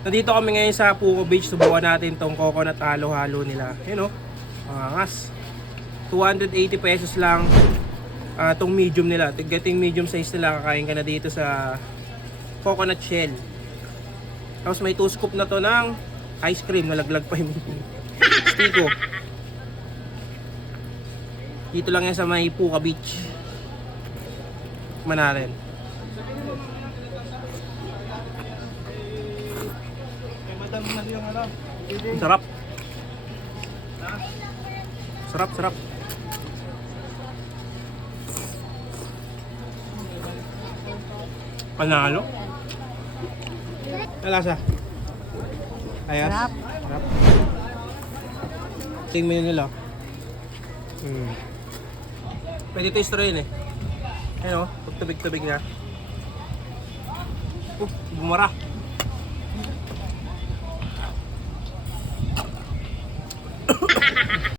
Nandito kami ngayon sa Puco Beach. Subukan natin tong coconut halo-halo nila. Yun o. Angas. 280 pesos lang. Tong medium nila. Getting medium size nila. Kakain ka na dito sa coconut shell. Tapos may 2 scoop na to ng ice cream. Nalaglag pa yung stiko. Dito lang yan sa may Puco Beach. Tikman natin. Sarap. Sarap, sarap. Panalo. Ang lasa. Ayos. Sarap. Sarap. Tingnan nila. Pwede ito istroyin eh. Ayun o, tubig-tubig na. Bumara.